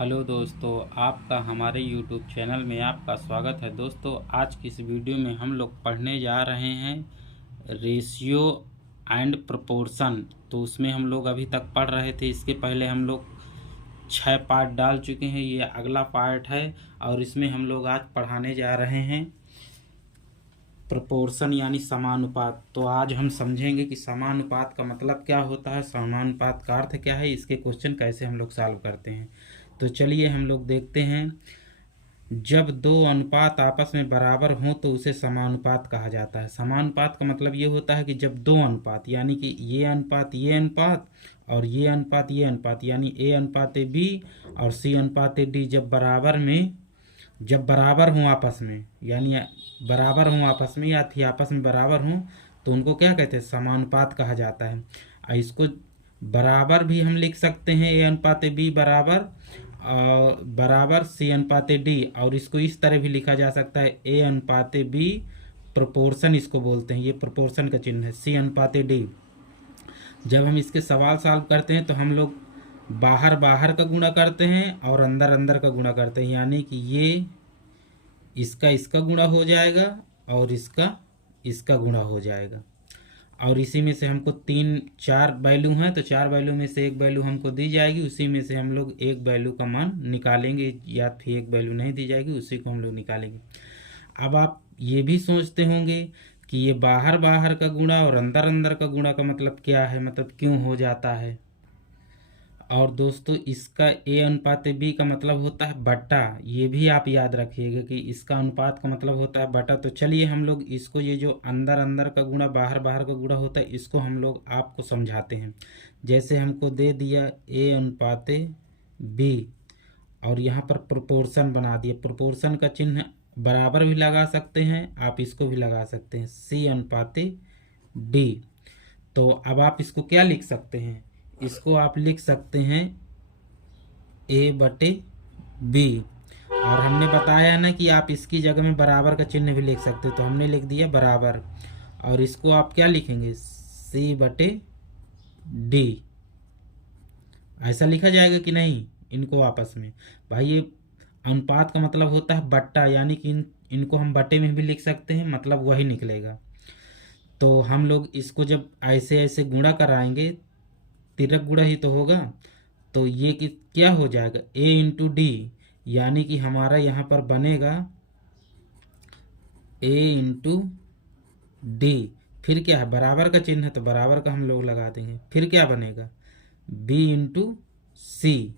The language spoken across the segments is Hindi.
हेलो दोस्तों, आपका हमारे YouTube चैनल में आपका स्वागत है। दोस्तों, आज की इस वीडियो में हम लोग पढ़ने जा रहे हैं रेशियो एंड प्रोपोर्शन। तो उसमें हम लोग अभी तक पढ़ रहे थे। इसके पहले हम लोग 6 पार्ट डाल चुके हैं। ये अगला पार्ट है और इसमें हम लोग आज पढ़ाने जा रहे हैं प्रोपोर्शन यानी समानुपात। तो आज हम समझेंगे कि समानुपात का मतलब क्या होता है, समानुपात का अर्थ क्या है, इसके क्वेश्चन कैसे हम लोग सॉल्व करते हैं। तो चलिए हम लोग देखते हैं। जब दो अनुपात आपस में बराबर हों तो उसे समानुपात कहा जाता है। समानुपात का मतलब ये होता है कि जब दो अनुपात यानी कि ये अनुपात और ये अनुपात यानी ए अनुपात ए बी और सी अनुपात ए डी जब बराबर हों आपस में, यानी बराबर हों आपस में या थी आपस में बराबर हों, तो उनको क्या कहते हैं, समानुपात कहा जाता है। और इसको बराबर भी हम लिख सकते हैं, ए अनुपात बी बराबर सी अनुपात डी, और इसको इस तरह भी लिखा जा सकता है, ए अनुपात बी प्रोपोर्शन इसको बोलते हैं। ये प्रोपोर्शन का चिन्ह है, सी अनुपात डी। जब हम इसके सवाल सॉल्व करते हैं तो हम लोग बाहर बाहर का गुणा करते हैं और अंदर अंदर का गुणा करते हैं, यानी कि ये इसका गुणा हो जाएगा और इसका गुणा हो जाएगा। और इसी में से हमको 4 वैल्यू हैं, तो 4 वैल्यू में से एक वैल्यू हमको दी जाएगी, उसी में से हम लोग एक वैल्यू का मान निकालेंगे, या फिर एक वैल्यू नहीं दी जाएगी उसी को हम लोग निकालेंगे। अब आप ये भी सोचते होंगे कि ये बाहर बाहर का गुणा और अंदर अंदर का गुणा का मतलब क्या है, मतलब क्यों हो जाता है। और दोस्तों, इसका ए अनुपात बी का मतलब होता है बटा। ये भी आप याद रखिएगा कि इसका अनुपात का मतलब होता है बटा। तो चलिए हम लोग इसको, ये जो अंदर अंदर का गुणा बाहर बाहर का गुणा होता है, इसको हम लोग आपको समझाते हैं। जैसे हमको दे दिया ए अनुपात बी और यहाँ पर प्रोपोर्शन बना दिया। प्रोपोर्शन का चिन्ह बराबर भी लगा सकते हैं, आप इसको भी लगा सकते हैं, सी अनुपात डी। तो अब आप इसको क्या लिख सकते हैं, इसको आप लिख सकते हैं ए बटे बी। और हमने बताया ना कि आप इसकी जगह में बराबर का चिन्ह भी लिख सकते हो, तो हमने लिख दिया बराबर। और इसको आप क्या लिखेंगे, सी बटे डी। ऐसा लिखा जाएगा कि नहीं इनको आपस में। भाई, ये अनुपात का मतलब होता है बट्टा, यानी कि इनको हम बटे में भी लिख सकते हैं, मतलब वही निकलेगा। तो हम लोग इसको जब ऐसे ऐसे गुणा कराएंगे, तिरक गुणा ही तो होगा, तो ये कि क्या हो जाएगा, ए इंटू डी, यानी कि हमारा यहाँ पर बनेगा ए इंटू डी। फिर क्या है, बराबर का चिन्ह है तो बराबर का हम लोग लगा देंगे। फिर क्या बनेगा, बी इंटू सी।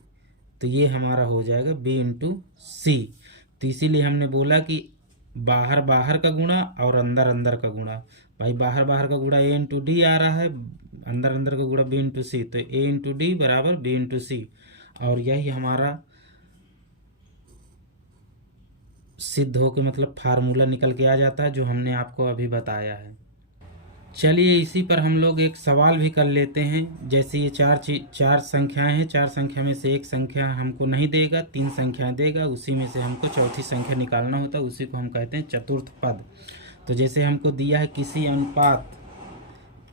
तो ये हमारा हो जाएगा बी इंटू सी। तो इसीलिए हमने बोला कि बाहर बाहर का गुणा और अंदर अंदर का गुणा। भाई, बाहर बाहर का गुणा ए इंटू डी आ रहा है, अंदर अंदर का गुणा बी इंटू सी, तो ए इंटू डी बराबर बी इंटू सी। और यही हमारा सिद्ध हो के मतलब फार्मूला निकल के आ जाता है, जो हमने आपको अभी बताया है। चलिए, इसी पर हम लोग एक सवाल भी कर लेते हैं। जैसे ये चार संख्याएं हैं, 4 संख्या में से एक संख्या हमको नहीं देगा, 3 संख्याएं देगा, उसी में से हमको चौथी संख्या निकालना होता है, उसी को हम कहते हैं चतुर्थ पद। तो जैसे हमको दिया है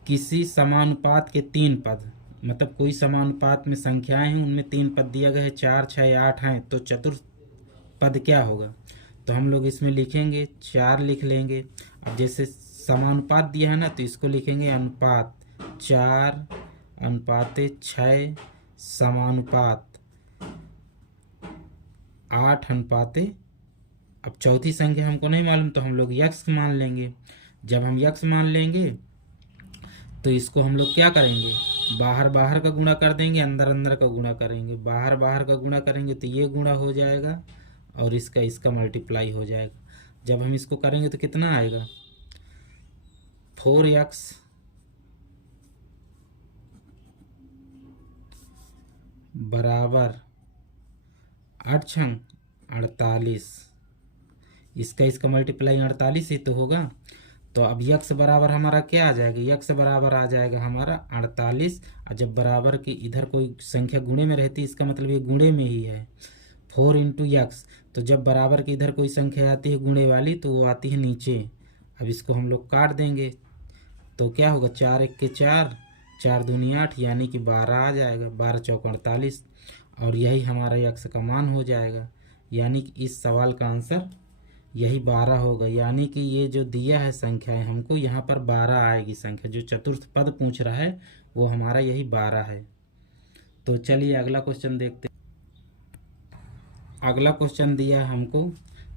किसी समानुपात के 3 पद, मतलब कोई समानुपात में संख्याएं हैं, उनमें 3 पद दिया गया है, 4, 6, 8 हैं, तो चतुर्थ पद क्या होगा। तो हम लोग इसमें लिखेंगे 4 लिख लेंगे। अब जैसे समानुपात दिया है ना, तो इसको लिखेंगे अनुपात 4 अनुपात 6 समानुपात 8 अनुपात। अब चौथी संख्या हमको नहीं मालूम, तो हम लोग यक्स मान लेंगे। जब हम यक्स मान लेंगे तो इसको हम लोग क्या करेंगे, बाहर बाहर का गुणा कर देंगे, अंदर अंदर का गुणा करेंगे। बाहर बाहर का गुणा करेंगे तो ये गुणा हो जाएगा और इसका मल्टीप्लाई हो जाएगा। जब हम इसको करेंगे तो कितना आएगा, 4x बराबर 8 छंग 48। इसका मल्टीप्लाई 48 ही तो होगा। तो अब यक्स बराबर हमारा क्या आ जाएगा, यक्स बराबर आ जाएगा हमारा 48। और जब बराबर की इधर कोई संख्या गुणे में रहती है, इसका मतलब ये गुणे में ही है, 4 इंटू यक्स। तो जब बराबर की इधर कोई संख्या आती है गुणे वाली, तो वो आती है नीचे। अब इसको हम लोग काट देंगे, तो क्या होगा, 4 1 के 4, 4 दूनी 8, यानी कि 12 आ जाएगा, 12 चौक 48। और यही हमारा यक्स का मान हो जाएगा। यानी कि इस सवाल का आंसर यही 12 होगा। यानी कि ये जो दिया है संख्याएं हमको, यहाँ पर 12 आएगी संख्या। जो चतुर्थ पद पूछ रहा है वो हमारा यही 12 है। तो चलिए अगला क्वेश्चन देखते हैं। अगला क्वेश्चन दिया है हमको,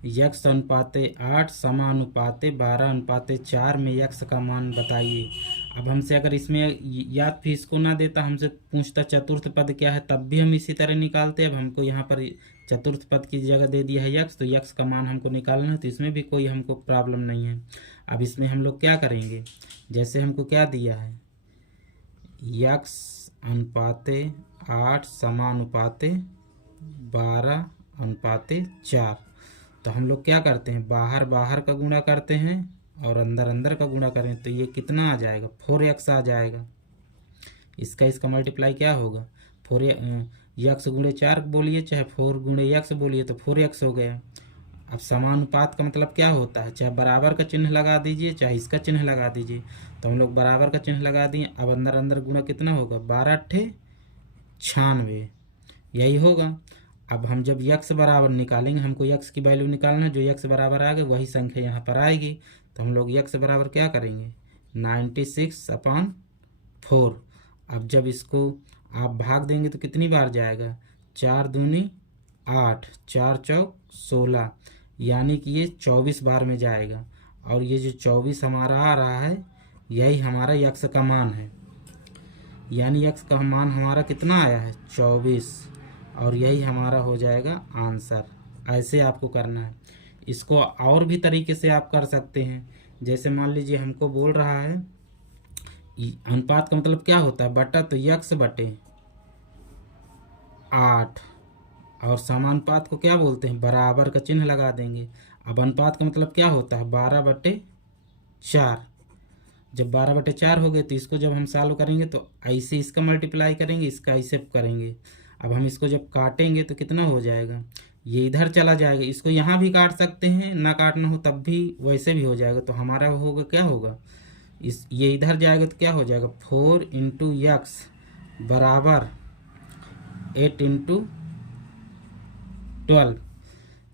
यक्स अनुपाते 8 समानुपाते 12 अनुपाते 4 में यक्स का मान बताइए। अब हमसे अगर इसमें याद भी इसको ना देता, हमसे पूछता चतुर्थ पद क्या है, तब भी हम इसी तरह निकालते। अब हमको यहाँ पर चतुर्थ पद की जगह दे दिया है यक्स, तो यक्स का मान हमको निकालना है, तो इसमें भी कोई हमको प्रॉब्लम नहीं है। अब इसमें हम लोग क्या करेंगे, जैसे हमको क्या दिया है, यक्स अनुपाते 8 समानुपाते 12 अनुपाते 4, तो हम लोग क्या करते हैं, बाहर बाहर का गुणा करते हैं और अंदर अंदर का गुणा करें, तो ये कितना आ जाएगा, 4x आ जाएगा। इसका मल्टीप्लाई क्या होगा, 4 यक्स गुणे 4 बोलिए, चाहे 4 गुणे यक्स बोलिए, तो 4x हो गया। अब समानुपात का मतलब क्या होता है, चाहे बराबर का चिन्ह लगा दीजिए, चाहे इसका चिन्ह लगा दीजिए। तो हम लोग बराबर का चिन्ह लगा दिए। अब अंदर अंदर गुणा कितना होगा, 12 अट्ठे 96, यही होगा। अब हम जब यक्स बराबर निकालेंगे, हमको यक्स की वैल्यू निकालना है, जो यक्स बराबर आ गए वही संख्या यहाँ पर आएगी। तो हम लोग यक्स बराबर क्या करेंगे, 96/4। अब जब इसको आप भाग देंगे तो कितनी बार जाएगा, 4 दूनी 8, 4 चौक 16, यानी कि ये 24 बार में जाएगा। और ये जो 24 हमारा आ रहा है यही हमारा यक्स का मान है। यानी यक्स का मान हमारा कितना आया है, 24, और यही हमारा हो जाएगा आंसर। ऐसे आपको करना है। इसको और भी तरीके से आप कर सकते हैं। जैसे मान लीजिए हमको बोल रहा है, अनुपात का मतलब क्या होता है, बटा, तो यक्स बटे 8, और समानुपात को क्या बोलते हैं, बराबर का चिन्ह लगा देंगे। अब अनुपात का मतलब क्या होता है, 12/4। जब 12/4 हो गए तो इसको जब हम सॉल्व करेंगे तो ऐसे इसका मल्टीप्लाई करेंगे, इसका ऐसे करेंगे। अब हम इसको जब काटेंगे तो कितना हो जाएगा, ये इधर चला जाएगा। इसको यहाँ भी काट सकते हैं, ना काटना हो तब भी वैसे भी हो जाएगा। तो हमारा होगा क्या होगा, ये इधर जाएगा तो क्या हो जाएगा, 4 × यक्स बराबर 8 × 12।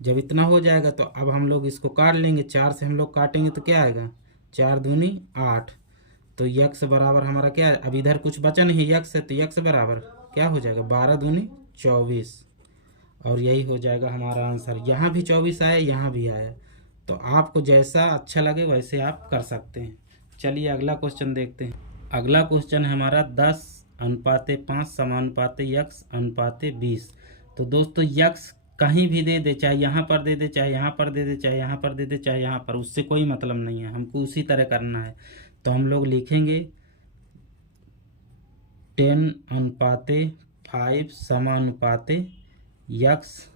जब इतना हो जाएगा तो अब हम लोग इसको काट लेंगे। 4 से हम लोग काटेंगे तो क्या आएगा, 4 दूनी 8। तो यक्स बराबर हमारा क्या है, अब इधर कुछ बचा नहीं यक्स है, तो यक्स बराबर क्या हो जाएगा, 12 दूनी 24, और यही हो जाएगा हमारा आंसर। यहाँ भी 24 आया, यहाँ भी आया। तो आपको जैसा अच्छा लगे वैसे आप कर सकते हैं। चलिए अगला क्वेश्चन देखते हैं। अगला क्वेश्चन है हमारा 10/5 समानुपाते यक्स अनुपाते 20। तो दोस्तों यक्स कहीं भी दे दे, चाहे यहाँ पर दे दे, चाहे यहाँ पर दे दे, चाहे यहाँ पर दे दे, चाहे यहाँ पर, उससे कोई मतलब नहीं है, हमको उसी तरह करना है। तो हम लोग लिखेंगे 10/5 समानुपाते यक्स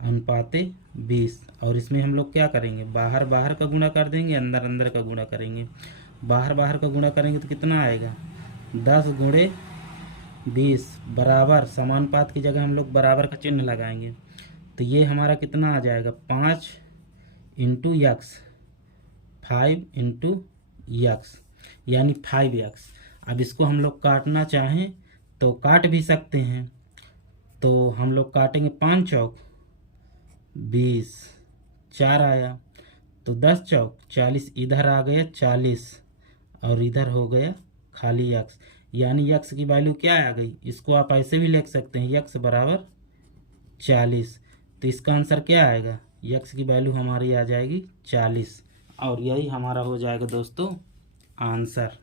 अनुपाते 20, और इसमें हम लोग क्या करेंगे, बाहर बाहर का गुणा कर देंगे, अंदर अंदर का गुणा करेंगे। बाहर बाहर का गुणा करेंगे तो कितना आएगा, 10 × 20 बराबर, समानुपात की जगह हम लोग बराबर का चिन्ह लगाएंगे। तो ये हमारा कितना आ जाएगा, 5 × यक्स, 5 × यक्स, यानी 5x। अब इसको हम लोग काटना चाहें तो काट भी सकते हैं। तो हम लोग काटेंगे, 5 चौक 20, 4 आया, तो 10 चौक 40, इधर आ गया 40, और इधर हो गया खाली यक्स। यानी यक्स की वैल्यू क्या आ गई, इसको आप ऐसे भी लिख सकते हैं, यक्स बराबर 40। तो इसका आंसर क्या आएगा, यक्स की वैल्यू हमारी आ जाएगी 40, और यही हमारा हो जाएगा दोस्तों आंसर।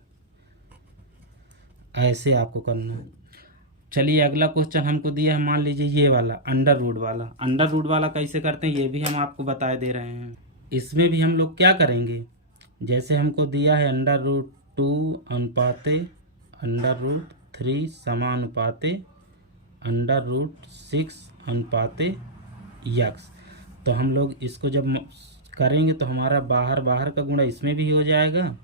ऐसे आपको करना है। चलिए अगला क्वेश्चन हमको दिया है, मान लीजिए ये वाला अंडर रूट वाला। अंडर रूट वाला कैसे करते हैं ये भी हम आपको बता दे रहे हैं। इसमें भी हम लोग क्या करेंगे, जैसे हमको दिया है √2 अनुपाते √3 समानुपाते √6 अनुपाते यक्स। तो हम लोग इसको जब करेंगे तो हमारा बाहर बाहर का गुणा इसमें भी हो जाएगा,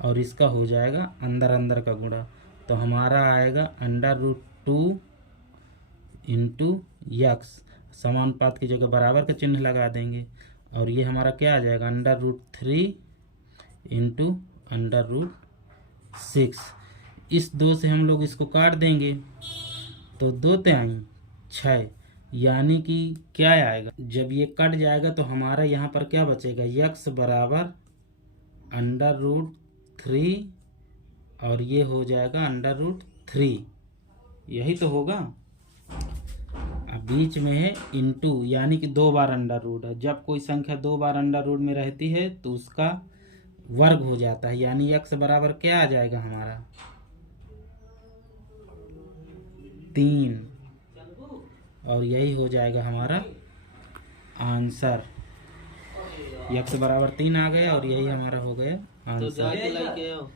और इसका हो जाएगा अंदर अंदर का गुणा। तो हमारा आएगा √2 × यक्स, समानुपात की जगह बराबर का चिन्ह लगा देंगे, और ये हमारा क्या आ जाएगा, √3 × √6। इस 2 से हम लोग इसको काट देंगे, तो 2 तिहाई 6, यानी कि क्या आएगा, जब ये कट जाएगा तो हमारा यहाँ पर क्या बचेगा, यक्स बराबर √3 और ये हो जाएगा √3, यही तो होगा। अब बीच में है इंटू, यानी कि 2 बार अंडर रूट है। जब कोई संख्या 2 बार अंडर रूट में रहती है तो उसका वर्ग हो जाता है, यानी x बराबर क्या आ जाएगा हमारा 3, और यही हो जाएगा हमारा आंसर। x बराबर 3 आ गया और यही हमारा हो गया आंसर।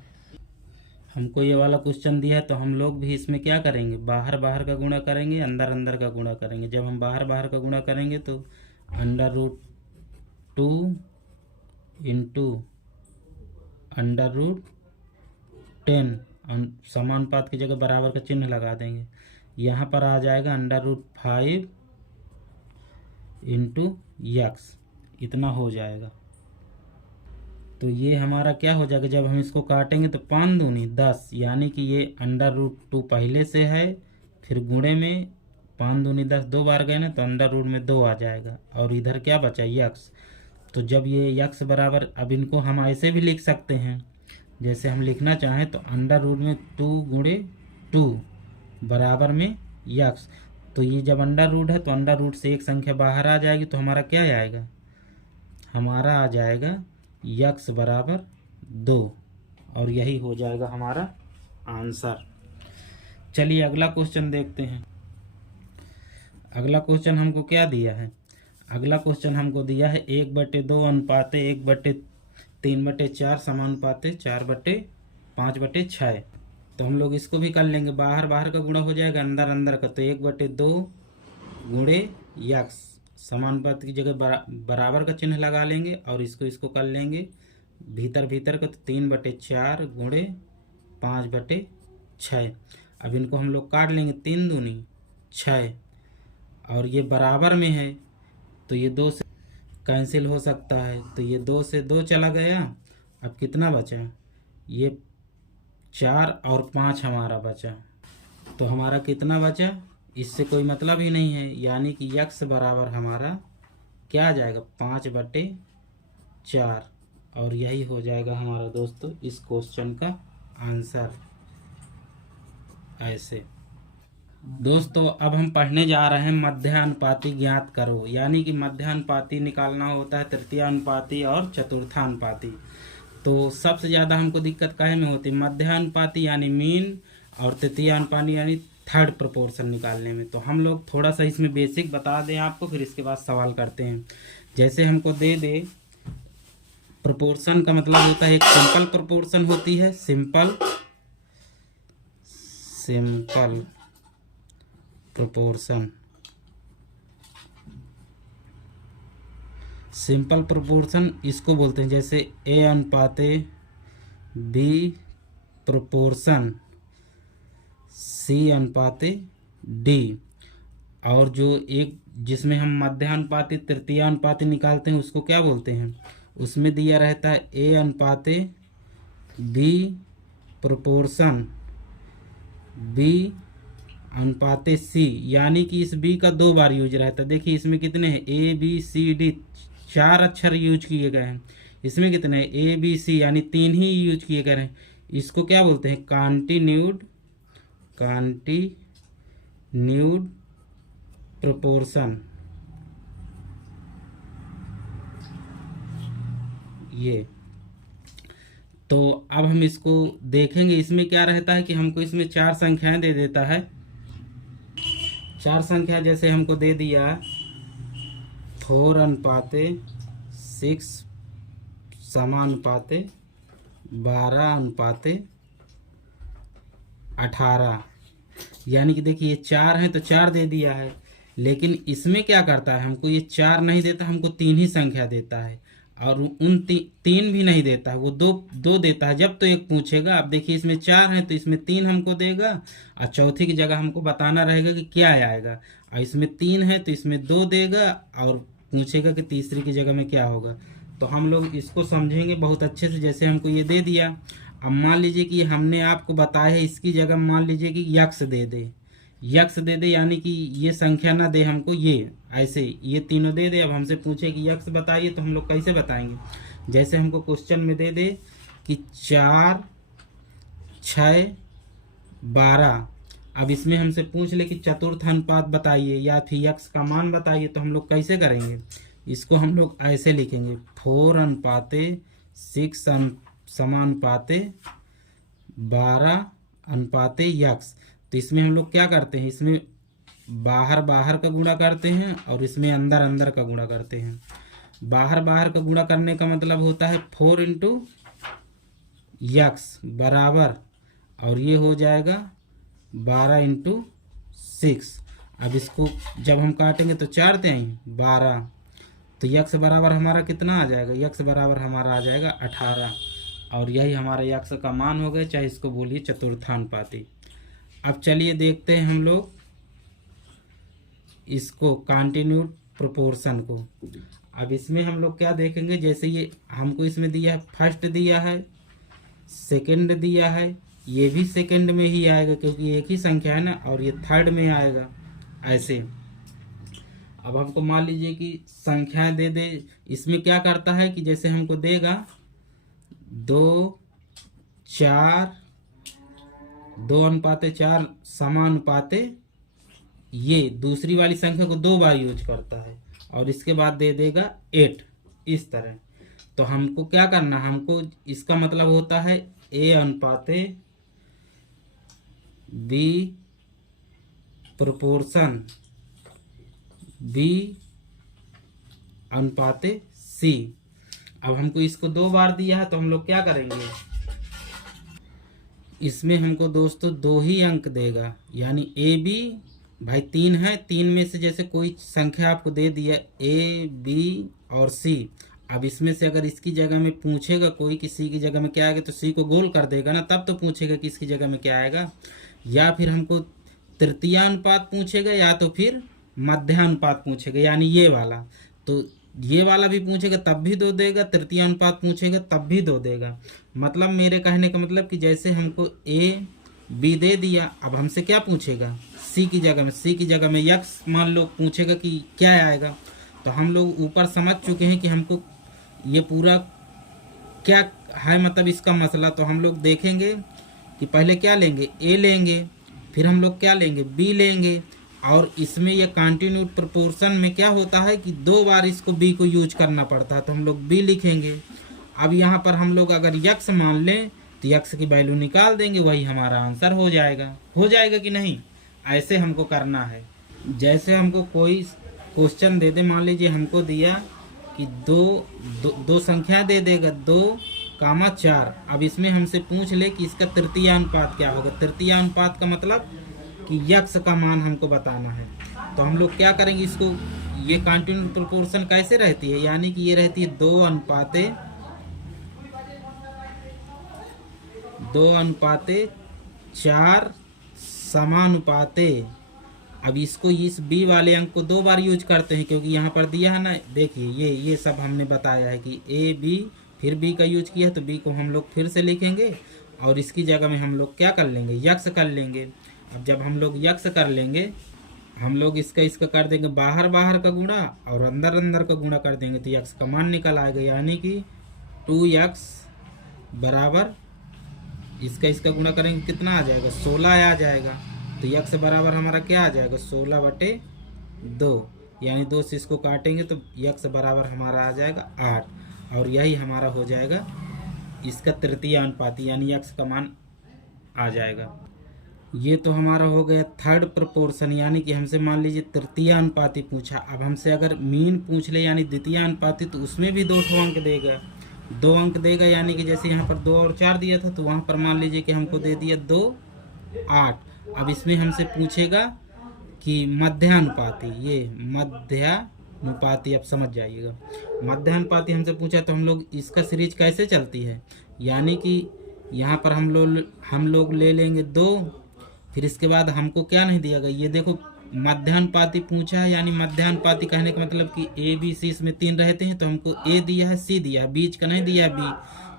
हमको ये वाला क्वेश्चन दिया है तो हम लोग भी इसमें क्या करेंगे, बाहर बाहर का गुणा करेंगे, अंदर अंदर का गुणा करेंगे। जब हम बाहर बाहर का गुणा करेंगे तो √2 इंटू √10, समानुपात की जगह बराबर का चिन्ह लगा देंगे। यहाँ पर आ जाएगा √5 इंटू यक्स, इतना हो जाएगा। तो ये हमारा क्या हो जाएगा, जब हम इसको काटेंगे तो 5 दूनी 10, यानी कि ये √2 पहले से है, फिर गुणे में 5 दूनी 10 2 बार गए ना, तो अंडर रूट में 2 आ जाएगा और इधर क्या बचा यक्स। तो जब ये यक्स बराबर, अब इनको हम ऐसे भी लिख सकते हैं, जैसे हम लिखना चाहें तो √2 गुणे 2 बराबर में यक्स। तो ये जब अंडर रूट है तो अंडर रूट से एक संख्या बाहर आ जाएगी, तो हमारा क्या आएगा, हमारा आ जाएगा यक्स बराबर 2, और यही हो जाएगा हमारा आंसर। चलिए अगला क्वेश्चन देखते हैं। अगला क्वेश्चन हमको क्या दिया है, अगला क्वेश्चन हमको दिया है 1/2 अनुपाते 1/3/4 समानुपाते 4/5/6। तो हम लोग इसको भी कर लेंगे, बाहर बाहर का गुणा हो जाएगा, अंदर अंदर का, तो 1/2 गुणे यक्स, समानुपात की जगह बराबर का चिन्ह लगा लेंगे और इसको कर लेंगे भीतर भीतर का, तो 3/4 गुणे 5/6। अब इनको हम लोग काट लेंगे, 3 दूनी 6, और ये बराबर में है तो ये 2 से कैंसिल हो सकता है, तो ये 2 से 2 चला गया। अब कितना बचा, ये 4 और 5 हमारा बचा, तो हमारा कितना बचा, इससे कोई मतलब ही नहीं है, यानी कि यक्स बराबर हमारा क्या आ जाएगा 5/4, और यही हो जाएगा हमारा दोस्तों इस क्वेश्चन का आंसर। ऐसे दोस्तों अब हम पढ़ने जा रहे हैं मध्यानुपाती ज्ञात करो, यानी कि मध्यानुपाती निकालना होता है तृतीयानुपाती और चतुर्थानुपाती। तो सबसे ज़्यादा हमको दिक्कत काहे में होती है, मध्यानुपाती यानी मीन, और तृतीयानुपाती यानी थर्ड प्रोपोर्शन निकालने में। तो हम लोग थोड़ा सा इसमें बेसिक बता दें आपको, फिर इसके बाद सवाल करते हैं। जैसे हमको दे दे, प्रोपोर्शन का मतलब होता है एक सिंपल प्रोपोर्शन होती है, सिंपल प्रोपोर्शन, सिंपल प्रोपोर्शन इसको बोलते हैं। जैसे A अनुपाते B proportion C अनुपाते D, और जो एक जिसमें हम मध्यानुपाती तृतीयानुपाती निकालते हैं उसको क्या बोलते हैं, उसमें दिया रहता है A अनुपाते B proportion B अनुपाते C, यानी कि इस B का 2 बार यूज रहता है। देखिए इसमें कितने हैं, A B C D, 4 अक्षर यूज किए गए हैं। इसमें कितने हैं, A B C, यानी 3 ही यूज किए गए हैं। इसको क्या बोलते हैं, कॉन्टिन्यूड प्रोपोर्शन। ये तो अब हम इसको देखेंगे, इसमें क्या रहता है कि हमको इसमें 4 संख्याएं दे देता है। 4 संख्या जैसे हमको दे दिया 4 अनुपाते 6 समानुपाते 12 अनुपाते 18, यानी कि देखिए ये 4 हैं तो 4 दे दिया है, लेकिन इसमें क्या करता है, हमको ये 4 नहीं देता, हमको 3 ही संख्या देता है, और उन 3 भी नहीं देता है, वो 2 देता है। जब तो एक पूछेगा, अब देखिए इसमें 4 है तो इसमें 3 हमको देगा, और चौथी की जगह हमको बताना रहेगा कि क्या आएगा, और इसमें 3 है तो इसमें 2 देगा, और पूछेगा कि तीसरी की जगह में क्या होगा। तो हम लोग इसको समझेंगे बहुत अच्छे से। जैसे हमको ये दे दिया, अब मान लीजिए कि हमने आपको बताया है, इसकी जगह मान लीजिए कि यक्स दे दे, यक्स दे दे, यानी कि ये संख्या ना दे हमको, ये ऐसे ये तीनों दे दे। अब हमसे पूछे कि यक्स बताइए, तो हम लोग कैसे बताएंगे? जैसे हमको क्वेश्चन में दे दे कि 4, 6, 12। अब इसमें हमसे पूछ ले कि चतुर्थ अनुपात बताइए या फिर यक्स का मान बताइए, तो हम लोग कैसे करेंगे? इसको हम लोग ऐसे लिखेंगे 4:6 समानुपाते 12 यक्स। तो इसमें हम लोग क्या करते हैं, इसमें बाहर बाहर का गुणा करते हैं और इसमें अंदर अंदर का गुणा करते हैं। बाहर बाहर का गुणा करने का मतलब होता है 4 इंटू यक्स बराबर, और ये हो जाएगा 12 इंटू 6। अब इसको जब हम काटेंगे तो 4 ते आई 12, तो यक्स बराबर हमारा कितना आ जाएगा? यक्स बराबर हमारा आ जाएगा 18, और यही हमारा यक्स का मान हो गया, चाहे इसको बोलिए चतुर्थानुपाती। अब चलिए देखते हैं हम लोग इसको कॉन्टिन्यूड प्रोपोर्शन को। अब इसमें हम लोग क्या देखेंगे, जैसे ये हमको इसमें दिया है, फर्स्ट दिया है, सेकंड दिया है, ये भी सेकंड में ही आएगा क्योंकि एक ही संख्या है ना, और ये थर्ड में आएगा ऐसे। अब हमको मान लीजिए कि संख्याएं दे दे, इसमें क्या करता है कि जैसे हमको देगा 2, 4, 2:4 समानुपाते, ये दूसरी वाली संख्या को 2 बार यूज करता है, और इसके बाद दे देगा 8 इस तरह। तो हमको क्या करना, हमको इसका मतलब होता है A/B प्रोपोर्शन B/C। अब हमको इसको 2 बार दिया है, तो हम लोग क्या करेंगे, इसमें हमको दोस्तों 2 ही अंक देगा, यानी AB भाई 3 है, 3 में से जैसे कोई संख्या आपको दे दिया A, B और C। अब इसमें से अगर इसकी जगह में पूछेगा कोई कि C की जगह में क्या आएगा, तो C को गोल कर देगा ना, तब तो पूछेगा कि इसकी जगह में क्या आएगा। या फिर हमको तृतीयानुपात पूछेगा, या तो फिर मध्यानुपात पूछेगा, यानी ये वाला। तो ये वाला भी पूछेगा तब भी 2 देगा, तृतीयानुपात पूछेगा तब भी 2 देगा। मतलब मेरे कहने का मतलब कि जैसे हमको A, B दे दिया, अब हमसे क्या पूछेगा, C की जगह में यक्स मान लो पूछेगा कि क्या आएगा। तो हम लोग ऊपर समझ चुके हैं कि हमको ये पूरा क्या है, मतलब इसका मसला। तो हम लोग देखेंगे कि पहले क्या लेंगे, A लेंगे, फिर हम लोग क्या लेंगे, B लेंगे, और इसमें ये कॉन्टिन्यूड प्रोपोर्शन में क्या होता है कि 2 बार इसको B को यूज करना पड़ता है, तो हम लोग B लिखेंगे। अब यहाँ पर हम लोग अगर यक्स मान लें तो यक्स की वैल्यू निकाल देंगे, वही हमारा आंसर हो जाएगा कि नहीं। ऐसे हमको करना है। जैसे हमको कोई क्वेश्चन दे दे, मान लीजिए हमको दिया कि दो संख्या दे देगा 2,4। अब इसमें हमसे पूछ ले कि इसका तृतीयानुपात क्या होगा। तृतीयानुपात का मतलब कि यक्स का मान हमको बताना है। तो हम लोग क्या करेंगे, इसको ये कॉन्टिन्यूड प्रोपोर्शन कैसे रहती है, यानी कि ये रहती है 2:4 समानुपाते। अब इसको इस B वाले अंक को 2 बार यूज करते हैं क्योंकि यहाँ पर दिया है ना, देखिए ये सब हमने बताया है कि A, B, फिर B का यूज किया है, तो B को हम लोग फिर से लिखेंगे और इसकी जगह में हम लोग क्या कर लेंगे, यक्स कर लेंगे। अब जब हम लोग यक्स कर लेंगे, हम लोग इसका कर देंगे बाहर बाहर का गुणा और अंदर अंदर का गुणा कर देंगे, तो यक्स का मान निकल आएगा, यानी कि 2x बराबर इसका गुणा करेंगे कितना आ जाएगा, 16 आ जाएगा। तो यक्स बराबर हमारा क्या आ जाएगा, 16/2, यानी 2 से इसको काटेंगे तो यक्स बराबर हमारा आ जाएगा 8, और यही हमारा हो जाएगा इसका तृतीयानुपाती, यानी यक्स का मान आ जाएगा। ये तो हमारा हो गया थर्ड प्रोपोर्शन, यानी कि हमसे मान लीजिए तृतीयानुपाती पूछा। अब हमसे अगर मीन पूछ ले यानी द्वितीयानुपाती, तो उसमें भी 2 अंक देगा, 2 अंक देगा, यानी कि जैसे यहाँ पर 2 और 4 दिया था, तो वहाँ पर मान लीजिए कि हमको दे दिया 2, 8। अब इसमें हमसे पूछेगा कि मध्यानुपाती, ये मध्यानुपाती, अब समझ जाइएगा, मध्यानुपाती हमसे पूछा, तो हम लोग इसका सीरीज कैसे चलती है, यानी कि यहाँ पर हम लोग ले लेंगे 2, फिर इसके बाद हमको क्या नहीं दिया गया, ये देखो मध्यानुपाती पूछा है, यानी मध्यानुपाती कहने का मतलब कि A, B, C इसमें 3 रहते हैं, तो हमको A दिया है, C दिया है, बीच का नहीं दिया है B,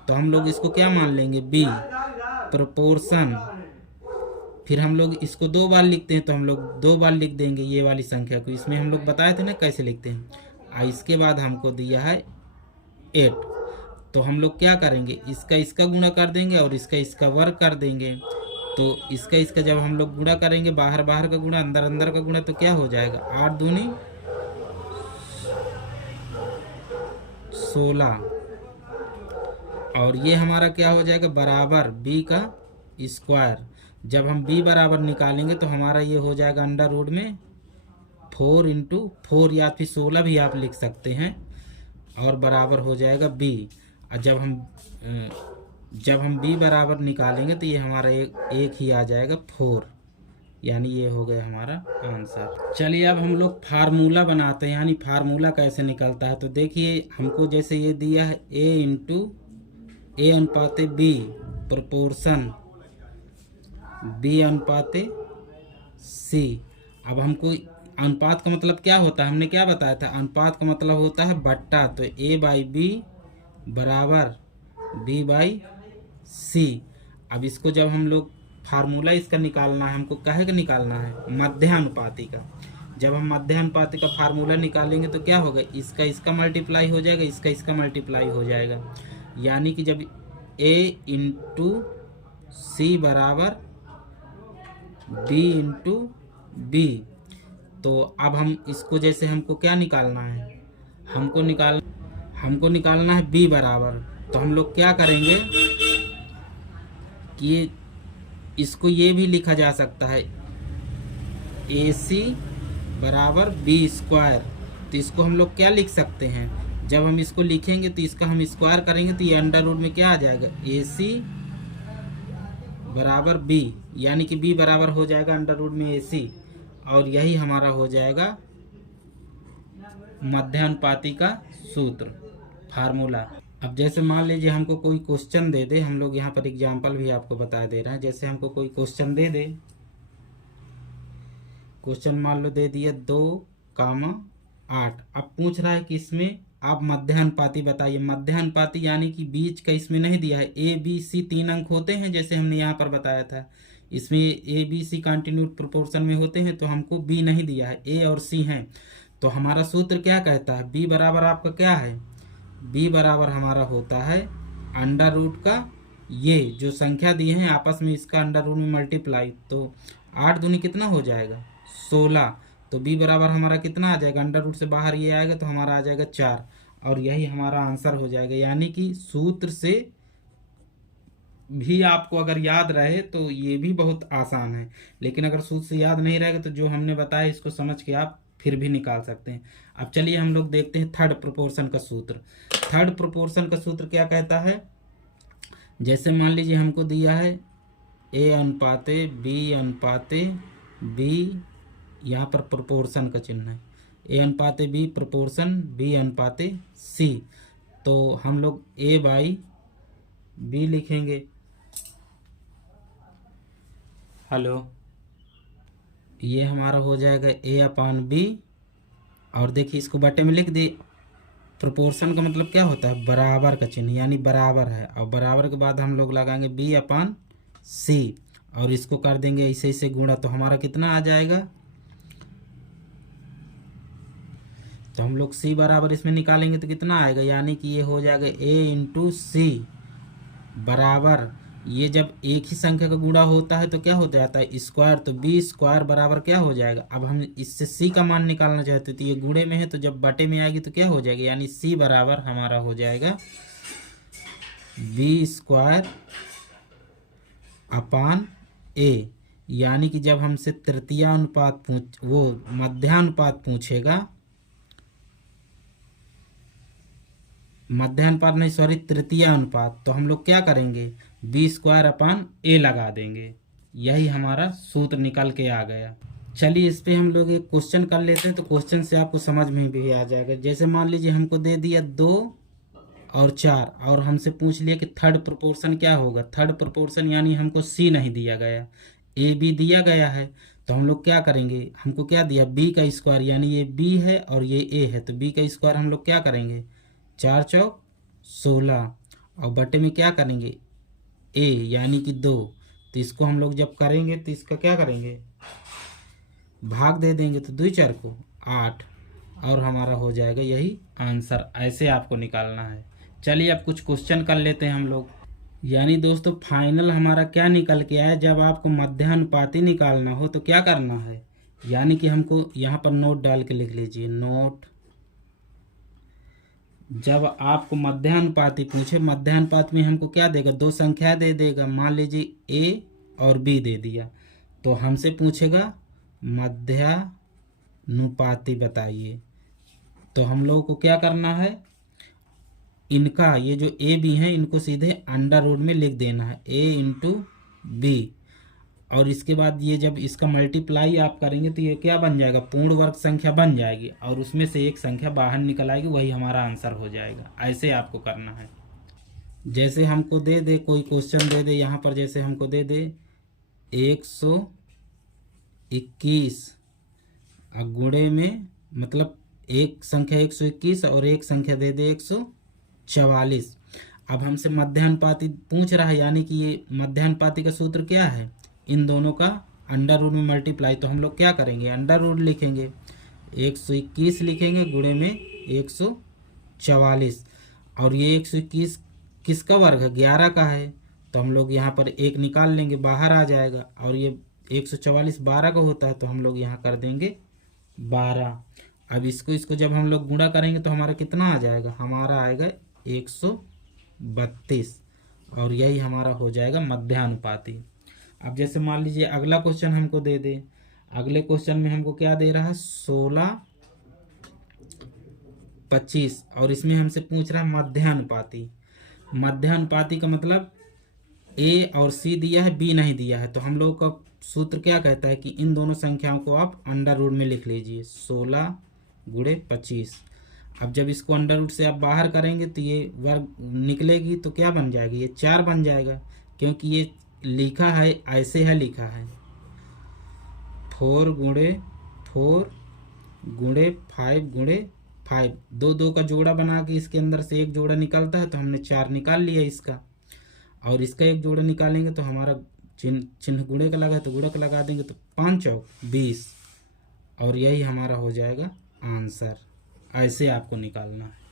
तो हम लोग इसको क्या मान लेंगे, B प्रोपोर्शन फिर हम लोग इसको 2 बार लिखते हैं तो हम लोग 2 बार लिख देंगे ये वाली संख्या को। इसमें हम लोग बताए थे ना कैसे लिखते हैं। इसके बाद हमको दिया है 8, तो हम लोग क्या करेंगे, इसका इसका गुणा कर देंगे और इसका इसका वर्ग कर देंगे। तो इसका इसका जब हम लोग गुणा करेंगे, बाहर बाहर का गुणा, अंदर अंदर का गुणा, तो क्या हो जाएगा 8 दूनी 16, और ये हमारा क्या हो जाएगा बराबर b का स्क्वायर। जब हम b बराबर निकालेंगे तो हमारा ये हो जाएगा अंडर रूट में 4 इंटू 4, या फिर 16 भी आप लिख सकते हैं, और बराबर हो जाएगा b। और जब हम b बराबर निकालेंगे तो ये हमारा एक ही आ जाएगा 4, यानी ये हो गया हमारा आंसर। चलिए अब हम लोग फार्मूला बनाते हैं, यानी फार्मूला कैसे निकलता है। तो देखिए हमको जैसे ये दिया है a into a अनुपाते b proportion b अनुपाते c। अब हमको अनुपात का मतलब क्या होता है, हमने क्या बताया था, अनुपात का मतलब होता है बट्टा। तो a बाई बी बराबर b बाई c। अब इसको जब हम लोग फार्मूला इसका निकालना है, हमको काहे का निकालना है, मध्यानुपाती का। जब हम मध्यानुपाती का फार्मूला निकालेंगे तो क्या होगा, इसका इसका मल्टीप्लाई हो जाएगा, इसका इसका मल्टीप्लाई हो जाएगा। यानी कि जब a इंटू सी बराबर b इंटू बी, तो अब हम इसको जैसे हमको क्या निकालना है, हमको निकालना है b बराबर। तो हम लोग क्या करेंगे कि इसको ये भी लिखा जा सकता है AC बराबर b स्क्वायर। तो इसको हम लोग क्या लिख सकते हैं, जब हम इसको लिखेंगे तो इसका हम स्क्वायर करेंगे तो ये अंडर रूट में क्या आ जाएगा, AC बराबर b, यानी कि b बराबर हो जाएगा अंडर रूट में AC, और यही हमारा हो जाएगा मध्यानुपाती का सूत्र, फार्मूला। अब जैसे मान लीजिए हमको कोई क्वेश्चन दे दे, हम लोग यहाँ पर एग्जाम्पल भी आपको बता दे रहे हैं। जैसे हमको कोई क्वेश्चन दे दे, क्वेश्चन मान लो दे दिया 2,8। अब पूछ रहा है कि इसमें आप मध्यानुपाती बताइए। मध्यानुपाती यानी कि बीच का इसमें नहीं दिया है। ए बी सी 3 अंक होते हैं, जैसे हमने यहाँ पर बताया था। इसमें ए बी सी कंटिन्यूट प्रोपोर्शन में होते हैं, तो हमको बी नहीं दिया है, ए और सी हैं। तो हमारा सूत्र क्या कहता है, बी बराबर आपका क्या है, बी बराबर हमारा होता है अंडर रूट का, ये जो संख्या दी है आपस में इसका अंडर रूट में मल्टीप्लाई। तो 8 दूनी कितना हो जाएगा 16। तो बी बराबर हमारा कितना आ जाएगा, अंडर रूट से बाहर ये आएगा तो हमारा आ जाएगा 4, और यही हमारा आंसर हो जाएगा। यानी कि सूत्र से भी आपको अगर याद रहे तो ये भी बहुत आसान है, लेकिन अगर सूत्र से याद नहीं रहेगा तो जो हमने बताया इसको समझ के आप फिर भी निकाल सकते हैं। अब चलिए हम लोग देखते हैं थर्ड प्रोपोर्शन का सूत्र। थर्ड प्रोपोर्शन का सूत्र क्या कहता है, जैसे मान लीजिए हमको दिया है a अनुपाते b, यहाँ पर प्रोपोर्शन का चिन्ह है, a अनुपाते b proportion b अनुपाते c। तो हम लोग a बाई b लिखेंगे। हेलो, ये हमारा हो जाएगा a अपान b, और देखिए इसको बटे में लिख दी। प्रोपोर्शन का मतलब क्या होता है, बराबर का चिन्ह, यानी बराबर है, और बराबर के बाद हम लोग लगाएंगे b अपान c, और इसको कर देंगे ऐसे ऐसे गुणा। तो हमारा कितना आ जाएगा, तो हम लोग c बराबर इसमें निकालेंगे तो कितना आएगा, यानी कि ये हो जाएगा a इंटू सी बराबर, ये जब एक ही संख्या का गुणा होता है तो क्या हो जाता है स्क्वायर। तो b स्क्वायर बराबर क्या हो जाएगा, अब हम इससे c का मान निकालना चाहते तो ये गुणे में है, तो जब बटे में आएगी तो क्या हो जाएगा, यानी c बराबर हमारा हो जाएगा b स्क्वायर अपान a। यानी कि जब हमसे तृतीयानुपात मध्यानुपात पूछेगा, मध्यानुपात नहीं सॉरी तृतीयानुपात, तो हम लोग क्या करेंगे b स्क्वायर अपान a लगा देंगे। यही हमारा सूत्र निकल के आ गया। चलिए इस पे हम लोग एक क्वेश्चन कर लेते हैं, तो क्वेश्चन से आपको समझ में भी आ जाएगा। जैसे मान लीजिए हमको दे दिया 2 और 4, और हमसे पूछ लिया कि थर्ड प्रोपोर्शन क्या होगा। थर्ड प्रोपोर्शन यानी हमको c नहीं दिया गया, a b दिया गया है। तो हम लोग क्या करेंगे, हमको क्या दिया b का स्क्वायर, यानी ये b है और ये a है, तो b का स्क्वायर हम लोग क्या करेंगे 4 चौक 16, और बटे में क्या करेंगे a यानी कि 2, तो इसको हम लोग जब करेंगे तो इसका क्या करेंगे, भाग दे देंगे, तो 2 4 को 8 और हमारा हो जाएगा यही आंसर। ऐसे आपको निकालना है। चलिए अब कुछ क्वेश्चन कर लेते हैं हम लोग। यानी दोस्तों फाइनल हमारा क्या निकल के आया, जब आपको मध्यानुपाती निकालना हो तो क्या करना है, यानी कि हमको यहाँ पर नोट डाल के लिख लीजिए, नोट। जब आपको मध्यानुपाती पूछे, मध्यानुपात में हमको क्या देगा, 2 संख्या दे देगा, मान लीजिए ए और बी दे दिया, तो हमसे पूछेगा मध्यानुपाती बताइए। तो हम लोगों को क्या करना है, इनका ये जो ए बी है इनको सीधे अंडर रूट में लिख देना है, ए इंटू बी, और इसके बाद ये जब इसका मल्टीप्लाई आप करेंगे तो ये क्या बन जाएगा, पूर्ण वर्ग संख्या बन जाएगी, और उसमें से एक संख्या बाहर निकल आएगी, वही हमारा आंसर हो जाएगा। ऐसे आपको करना है। जैसे हमको दे दे कोई क्वेश्चन दे दे यहाँ पर, जैसे हमको दे दे 121 गुणे में, मतलब एक संख्या 121 और एक संख्या दे दे 144। अब हमसे मध्यानुपाती पूछ रहा है, यानी कि ये मध्यानुपाती का सूत्र क्या है, इन दोनों का अंडर रूट में मल्टीप्लाई। तो हम लोग क्या करेंगे, अंडर रूट लिखेंगे, 121 लिखेंगे गुणे में 144, और ये 121 किसका वर्ग है, 11 का है, तो हम लोग यहाँ पर एक निकाल लेंगे, बाहर आ जाएगा, और ये 144 12 का होता है, तो हम लोग यहाँ कर देंगे 12। अब इसको जब हम लोग गुणा करेंगे तो हमारा कितना आ जाएगा, हमारा आएगा 132, और यही हमारा हो जाएगा मध्यानुपाती। अब जैसे मान लीजिए अगला क्वेश्चन हमको दे दे, अगले क्वेश्चन में हमको क्या दे रहा है, 16 25, और इसमें हमसे पूछ रहा है मध्यानुपाती। मध्यानुपाती का मतलब ए और सी दिया है, बी नहीं दिया है, तो हम लोग का सूत्र क्या कहता है कि इन दोनों संख्याओं को आप अंडर रूट में लिख लीजिए, 16 गुणे 25। अब जब इसको अंडर रूट से आप बाहर करेंगे तो ये वर्ग निकलेगी, तो क्या बन जाएगी, ये 4 बन जाएगा, क्योंकि ये लिखा है ऐसे है, लिखा है 4 गुणे 4 गुणे 5 गुणे 5, 2 2 का जोड़ा बना के इसके अंदर से एक जोड़ा निकलता है, तो हमने 4 निकाल लिया इसका, और इसका एक जोड़ा निकालेंगे तो हमारा चिन्ह गुणे का लगा है, तो गुणे का लगा देंगे, तो 5 चौक 20, और यही हमारा हो जाएगा आंसर। ऐसे आपको निकालना है।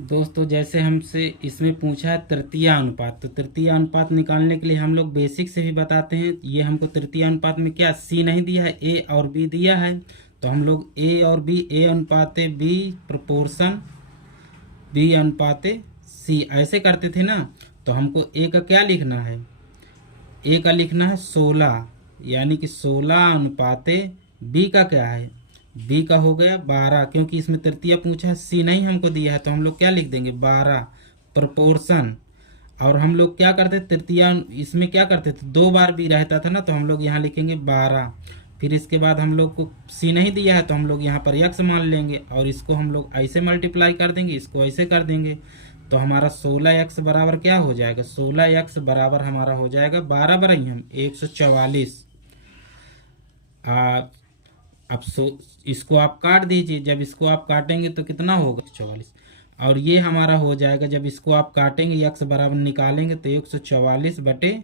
दोस्तों जैसे हमसे इसमें पूछा है तृतीय अनुपात, तो तृतीय अनुपात निकालने के लिए हम लोग बेसिक से भी बताते हैं। ये हमको तृतीय अनुपात में क्या सी नहीं दिया है, ए और बी दिया है, तो हम लोग ए और बी, ए अनुपाते बी प्रोपोर्शन बी अनुपाते सी ऐसे करते थे ना। तो हमको ए का क्या लिखना है, ए का लिखना है 16, यानी कि 16 अनुपाते बी का क्या है, बी का हो गया 12, क्योंकि इसमें तृतीय पूछा है, सी नहीं हमको दिया है, तो हम लोग क्या लिख देंगे 12 प्रोपोर्शन। और हम लोग क्या करते तृतीय, इसमें क्या करते थे 2 बार बी रहता था ना, तो हम लोग यहाँ लिखेंगे 12। फिर इसके बाद हम लोग को सी नहीं दिया है, तो हम लोग यहाँ पर यक्स मान लेंगे, और इसको हम लोग ऐसे मल्टीप्लाई कर देंगे, इसको ऐसे कर देंगे, तो हमारा 16x बराबर क्या हो जाएगा, 16x बराबर हमारा हो जाएगा 12 बराई हम 144। अब इसको आप काट दीजिए, जब इसको आप काटेंगे तो कितना होगा 144, और ये हमारा हो जाएगा, जब इसको आप काटेंगे x बराबर निकालेंगे तो 144 बटे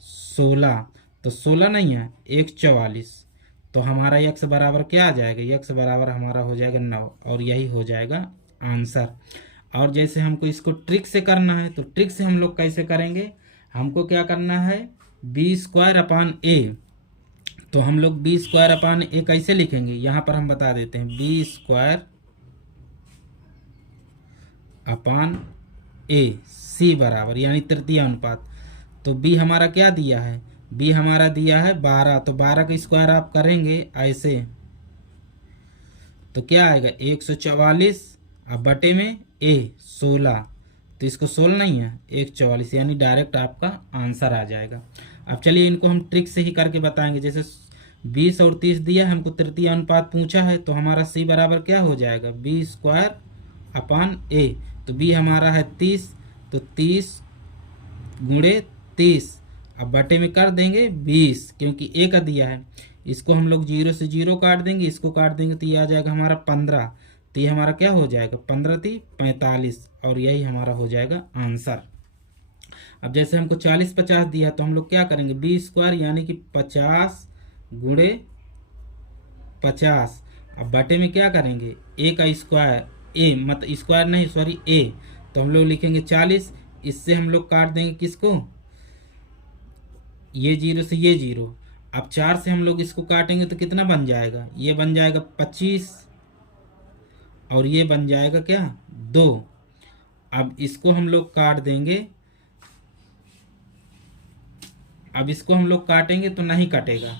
16, तो 16 नहीं है 144, तो हमारा x बराबर क्या आ जाएगा, x बराबर हमारा हो जाएगा 9, और यही हो जाएगा आंसर। और जैसे हमको इसको ट्रिक से करना है, तो ट्रिक से हम लोग कैसे करेंगे, हमको क्या करना है b² तो हम लोग b² कैसे लिखेंगे, यहाँ पर हम बता देते हैं, b² c बराबर, यानी तृतीय अनुपात। तो b हमारा क्या दिया है, b हमारा दिया है 12, तो 12 का स्क्वायर आप करेंगे ऐसे, तो क्या आएगा 144, अब बटे में a 16, तो इसको 16 नहीं है 144, यानी डायरेक्ट आपका आंसर आ जाएगा। अब चलिए इनको हम ट्रिक से ही करके बताएंगे। जैसे 20 और 30 दिया, हमको तृतीय अनुपात पूछा है, तो हमारा c बराबर क्या हो जाएगा b² तो b हमारा है 30, तो 30 गुणे 30, अब बटे में कर देंगे 20, क्योंकि a का दिया है, इसको हम लोग 0 से 0 काट देंगे, इसको काट देंगे तो ये आ जाएगा हमारा 15, तो ये हमारा क्या हो जाएगा 15 × 45, और यही हमारा हो जाएगा आंसर। अब जैसे हमको 40 50 दिया तो हम लोग क्या करेंगे, बी स्क्वायर यानी कि 50 गुणे 50। अब बटे में क्या करेंगे, ए का स्क्वायर, ए मतलब स्क्वायर नहीं सॉरी ए, तो हम लोग लिखेंगे 40। इससे हम लोग काट देंगे किसको, ये जीरो से ये जीरो। अब 4 से हम लोग इसको काटेंगे तो कितना बन जाएगा, ये बन जाएगा 25 और ये बन जाएगा क्या 2। अब इसको हम लोग काट देंगे, अब इसको हम लोग काटेंगे तो नहीं कटेगा,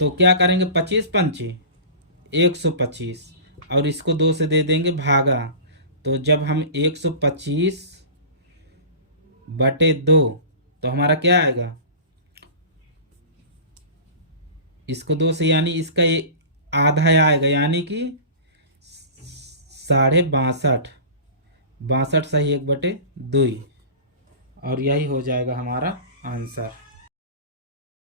तो क्या करेंगे 25 पंचे 125 और इसको 2 से दे देंगे भागा। तो जब हम 125 बटे 2 तो हमारा क्या आएगा, इसको 2 से यानी इसका ये आधा आएगा यानी कि 62.5, 62 सही 1/2 और यही हो जाएगा हमारा आंसर।